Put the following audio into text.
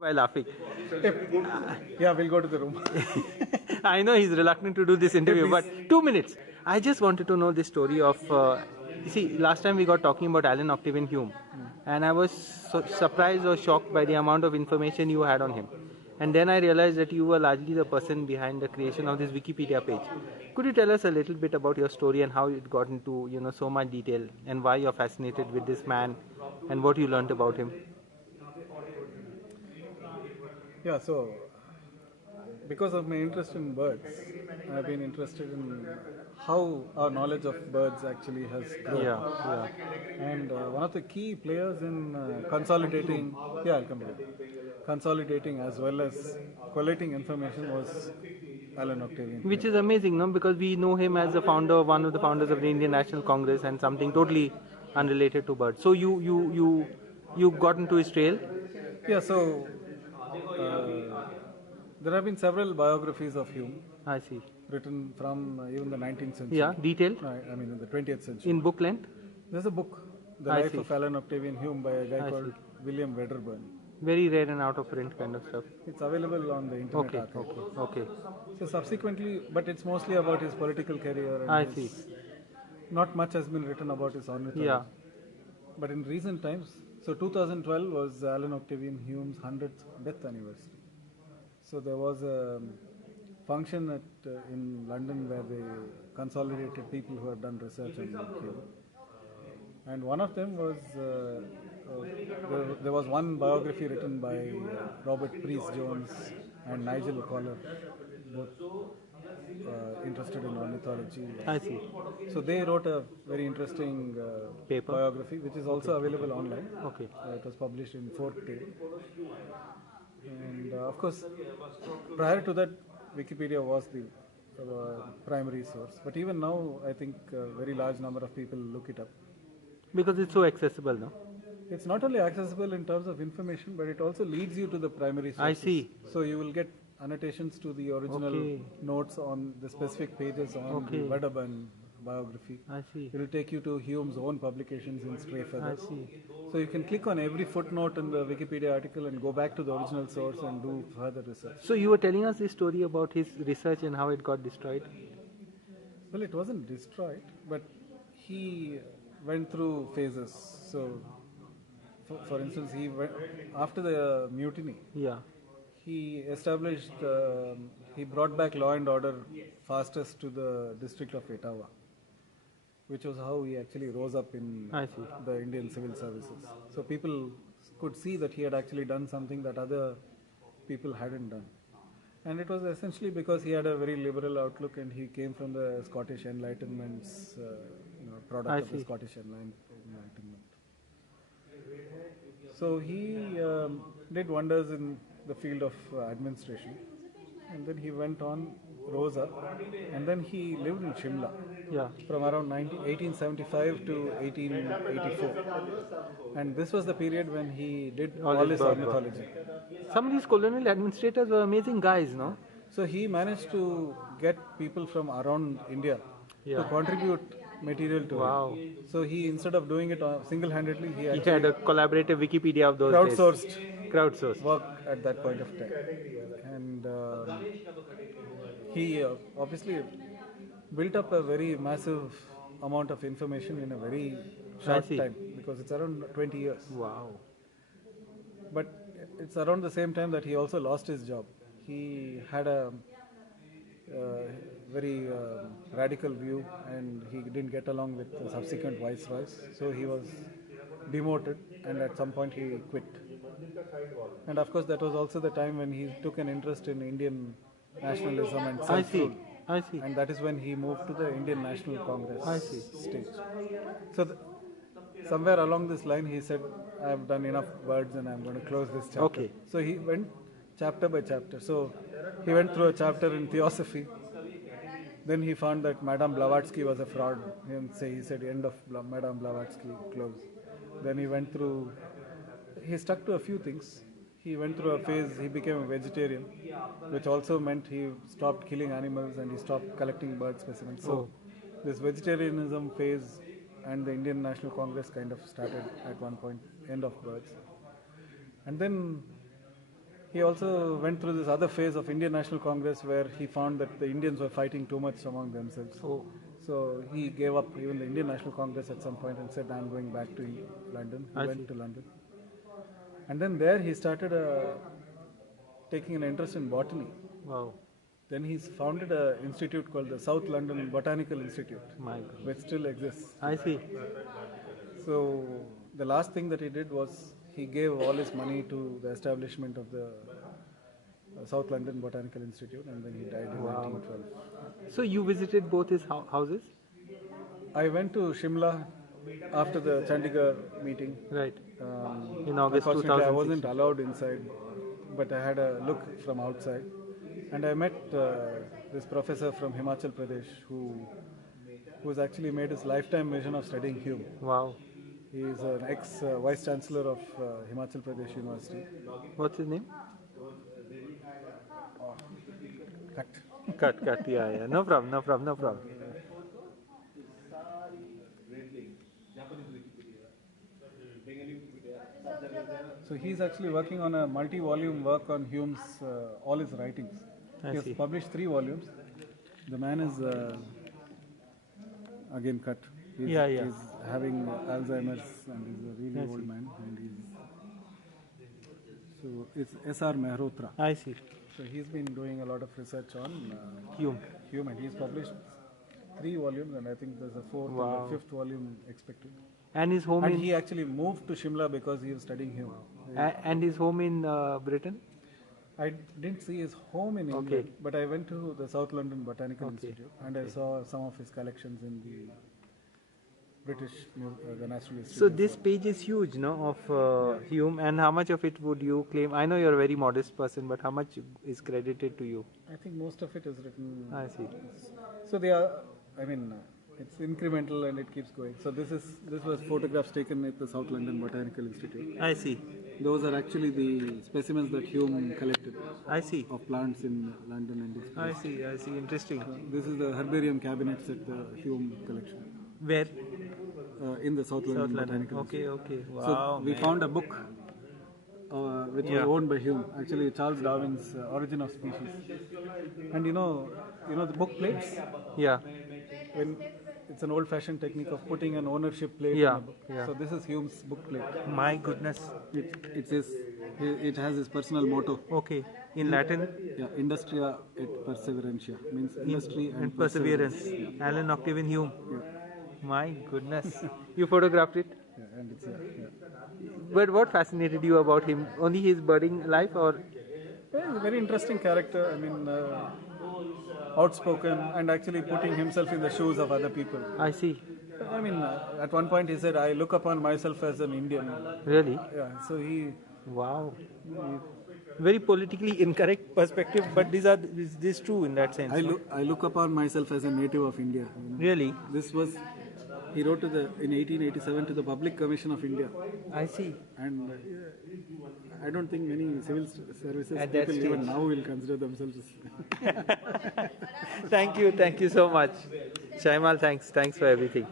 By laughing. Yeah, we'll go to the room. I know he's reluctant to do this interview, but 2 minutes. I just wanted to know the story of. You see, last time we got talking about Alan Octavian Hume, and I was so surprised or shocked by the amount of information you had on him. And then I realized that you were largely the person behind the creation of this Wikipedia page. Could you tell us a little bit about your story and how it got into so much detail, and why you're fascinated with this man, and what you learned about him? Yeah, so because of my interest in birds, I've been interested in how our knowledge of birds actually has grown. Yeah, yeah. And one of the key players in consolidating, yeah, I'll come to that. Consolidating as well as collating information was Alan Octavian. Which is amazing, no? Because we know him as the founder, one of the founders of the Indian National Congress, and something totally unrelated to birds. So you got into his trail. Yeah, so there have been several biographies of Hume I see. written from even the 19th century. Yeah, detailed I mean, in the 20th century. in book length. There's a book, The I Life see. of Alan Octavian Hume, by a guy I called see. William Wedderburn. Very rare and out of print kind of stuff. It's available on the Internet Okay, Archive. okay, okay. So subsequently, but it's mostly about his political career. And I his, see. Not much has been written about his ornithology. Yeah. But in recent times, so 2012 was Alan Octavian Hume's 100th death anniversary. So there was a function in London where they consolidated people who had done research on Hume. And one of them was, there was one biography written by Robert Priest Jones and Nigel Collar, both interested in ornithology. I see. So they wrote a very interesting Paper? biography, which is also available online. Okay. It was published in Fourth Day. And of course, prior to that, Wikipedia was the primary source. But even now, I think a very large number of people look it up. Because it's so accessible, no? It's not only accessible in terms of information, but it also leads you to the primary sources. I see. So you will get annotations to the original Okay. notes on the specific pages on Okay. the Wedderburn biography. I see. It will take you to Hume's own publications in Stray Feathers. I see. So you can click on every footnote in the Wikipedia article and go back to the original source and do further research. So you were telling us this story about his research and how it got destroyed. Well, it wasn't destroyed, but he went through phases. So, for instance, he went after the mutiny. Yeah. He established, he brought back law and order fastest to the district of Etawah, which was how he actually rose up in I see. the Indian civil services. So people could see that he had actually done something that other people hadn't done. And it was essentially because he had a very liberal outlook and he came from the Scottish Enlightenment's product I of the see. Scottish Enlightenment. So he did wonders in the field of administration, and then he went on, rose up, and then he lived in Shimla Yeah. from around 1875 to 1884. And this was the period when he did all his bird work. ornithology. Some of these colonial administrators were amazing guys, no? So he managed to get people from around India to Yeah. contribute material to Wow. it. So he, instead of doing it single-handedly, he He actually had a collaborative Wikipedia of those crowdsourced days. Crowdsourced. work at that point of time. And he obviously built up a very massive amount of information in a very short see. time, because it's around 20 years. Wow. But it's around the same time that he also lost his job. He had a very radical view, and he didn't get along with the subsequent viceroys. So he was demoted, and at some point he quit. And of course, that was also the time when he took an interest in Indian nationalism and I self-rule. see. I see. And that is when he moved to the Indian National Congress I see. stage. So somewhere along this line, he said, "I have done enough birds, and I'm going to close this chapter." Okay. So he went chapter by chapter. So he went through a chapter in theosophy. Then he found that Madame Blavatsky was a fraud. He said, "End of Madame Blavatsky, close." Then he went through. He stuck to a few things. He went through a phase. He became a vegetarian, which also meant he stopped killing animals and he stopped collecting bird specimens. So this vegetarianism phase and the Indian National Congress kind of started at one point, end of birds. And then he also went through this other phase of Indian National Congress where he found that the Indians were fighting too much among themselves. Oh, So he gave up even the Indian National Congress at some point and said, I'm going back to London. He I went see. to London. And then there he started taking an interest in botany. wow. Then he founded an institute called the South London Botanical Institute, My God. which still exists. I see. So the last thing that he did was he gave all his money to the establishment of the South London Botanical Institute, and then he died in 1912. So you visited both his houses? I went to Shimla after the Chandigarh meeting. Right. Um, In August unfortunately, I 2016. wasn't allowed inside, but I had a look from outside, and I met this professor from Himachal Pradesh who's actually made his lifetime vision of studying Hume. Wow. He is an ex-vice chancellor of Himachal Pradesh University. What's his name? Cut. Cut. Yeah. No problem. So he's actually working on a multi-volume work on Hume's all his writings. I He has see. published 3 volumes. The man is again cut. He's, Yeah. He's having Alzheimer's and he's a really I old see. man. And so it's S.R. Mehrotra. I see. So he's been doing a lot of research on Hume. Hume, and he's published 3 volumes, and I think there's a 4th Wow. and a 5th volume expected. And his home And in he actually moved to Shimla because he was studying Hume. and his home in Britain. I didn't see his home in Okay. England, but I went to the South London Botanical Okay. Institute and I saw some of his collections in the British, the Natural History. So this page is huge, no, of Hume. And how much of it would you claim? I know you're a very modest person, but how much is credited to you? I think most of it is written. I see. So they are, I mean, it's incremental and it keeps going. So this was photographs taken at the South London Botanical Institute. I see. Those are actually the specimens that Hume collected I see. of plants in London and this I place. see. Interesting. This is the herbarium cabinets at the Hume collection Where? in the South London South London. Botanical Okay. Institute. Wow. So we man. found a book which Yeah. was owned by Hume, actually Charles Darwin's Origin of Species. And you know the book plates. Yeah. When it's an old-fashioned technique of putting an ownership plate Yeah, on a book. yeah. So this is Hume's book plate. My goodness. It has his personal motto. Okay. In Latin. Yeah, Industria et Perseverantia means industry And perseverance. Alan Octavian Hume. My goodness. You photographed it? Yeah, and it's yeah. But what fascinated you about him? Only his budding life, or? Yeah, he's a very interesting character. I mean, outspoken and actually putting himself in the shoes of other people. I see. I mean, at one point he said, "I look upon myself as an Indian." Really? Yeah, so he Wow. Very politically incorrect perspective, but is this true in that sense? I look upon myself as a native of India. You know? Really? This was he wrote in 1887 to the Public Commission of India, I see. and I don't think many civil services At that people even stage. now will consider themselves. Thank you so much. Shaimal, thanks for everything.